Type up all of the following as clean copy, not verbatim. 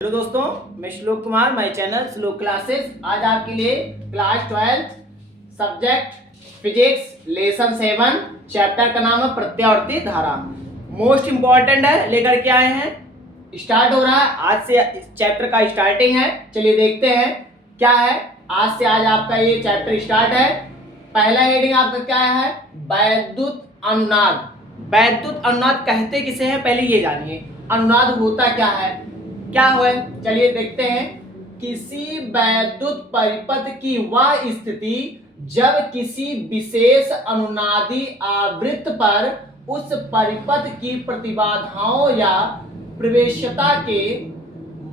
Hello दोस्तों, मैं श्लोक कुमार, माय चैनल श्लोक क्लासेस। आज आपके लिए class 12 subject physics lesson 7 chapter का नाम है प्रत्यावर्ती धारा। मोस्ट इंपॉर्टेंट है, लेकर के आए हैं। स्टार्ट हो रहा है आज से, इस चैप्टर का स्टार्टिंग है। चलिए देखते हैं क्या है। आज से आज आपका ये चैप्टर स्टार्ट है। पहला हेडिंग आपका क्या है? वैद्युत अनुनाद। वैद्युत अनुनाद कहते किसे हैं, पहले ये जानिए। अनुनाद होता क्या है, क्या है, चलिए देखते हैं। किसी वैद्युत परिपथ की वह स्थिति जब किसी विशेष अनुनादी आवृत्त पर उस परिपथ की प्रतिबाधाओं या प्रवेश्यता के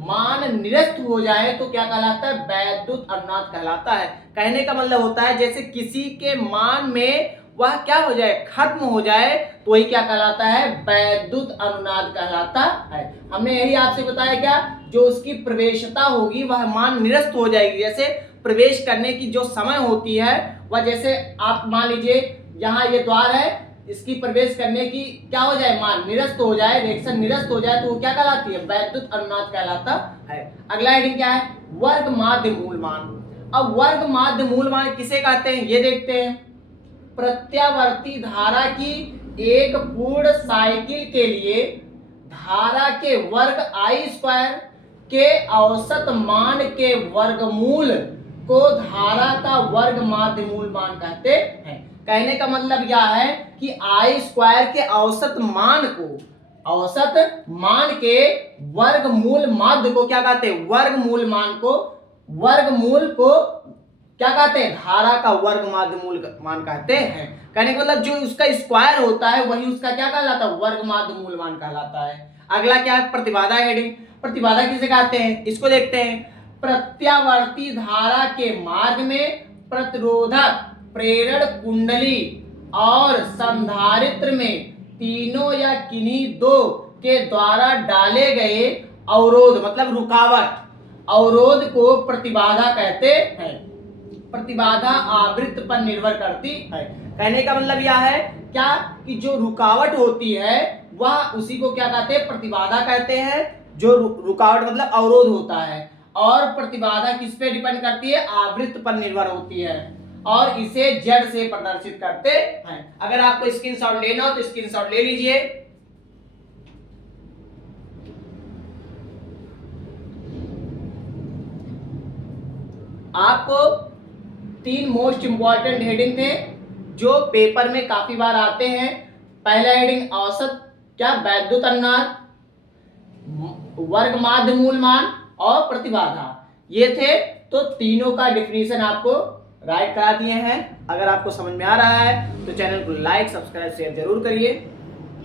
मान निरस्त हो जाए तो क्या कहलाता है? वैद्युत अनुनाद कहलाता है। कहने का मतलब होता है जैसे किसी के मान में वह क्या हो जाए, खत्म हो जाए, तो वही क्या कहलाता है? वैद्युत अनुनाद कहलाता है। हमने यही आपसे बताया क्या, जो उसकी प्रवेशता होगी वह मान निरस्त हो जाएगी। जैसे प्रवेश करने की जो समय होती है वह, जैसे आप मान लीजिए यहाँ ये द्वार है, इसकी प्रवेश करने की क्या हो जाए, मान निरस्त हो जाए, रिएक्शन निरस्त हो जाए, तो वो क्या कहलाती है? वैद्युत अनुनाद कहलाता है। अगला हेडिंग क्या है? वर्ग माध्य मूल मान। अब वर्ग माध्य मूल मान किसे कहते हैं ये देखते हैं। प्रत्यावर्ती धारा की एक पूर्ण साइकिल के लिए धारा के वर्ग आई स्क्वायर के औसत मान के वर्गमूल को धारा का वर्ग माध्य मूल मान कहते हैं। कहने का मतलब यह है कि आई स्क्वायर के औसत मान को, औसत मान के वर्गमूल माध्य को क्या कहते हैं? वर्गमूल मान को, वर्गमूल को क्या कहते हैं? धारा का वर्ग माध्य मूल मान कहते हैं। कहने का मतलब जो उसका स्क्वायर होता है वही उसका क्या कहलाता है? वर्ग माध्य मूल मान कहलाता है। अगला क्या है? प्रतिबाधा हेडिंग। प्रतिबाधा किसे कहते हैं, इसको देखते हैं। प्रत्यावर्ती धारा के मार्ग में प्रतिरोधक, प्रेरण कुंडली और संधारित्र में तीनों या किन्हीं दो के द्वारा डाले गए अवरोध, मतलब रुकावट, अवरोध को प्रतिबाधा कहते हैं। प्रतिबाधा आवृत्त पर निर्भर करती है। कहने का मतलब यह है क्या, कि जो रुकावट होती है वह उसी को क्या कहते हैं? प्रतिबाधा कहते हैं। जो रुकावट मतलब अवरोध होता है। और प्रतिबाधा किस पे डिपेंड करती है? आवृत्त पर निर्भर होती है, और इसे जेड से प्रदर्शित करते हैं। अगर आपको स्क्रीनशॉट लेना हो तो स्क्रीनशॉट ले लीजिए। आपको 3 मोस्ट इंपॉर्टेंट हेडिंग थे जो पेपर में काफी बार आते हैं। पहला हेडिंग औसत क्या, वैद्युत अनुनाद, वर्ग माध्य मूल मान और प्रतिबाधा, ये थे। तो तीनों का डिफिनीशन आपको राइट करा दिए हैं। अगर आपको समझ में आ रहा है तो चैनल को लाइक, सब्सक्राइब, शेयर जरूर करिए।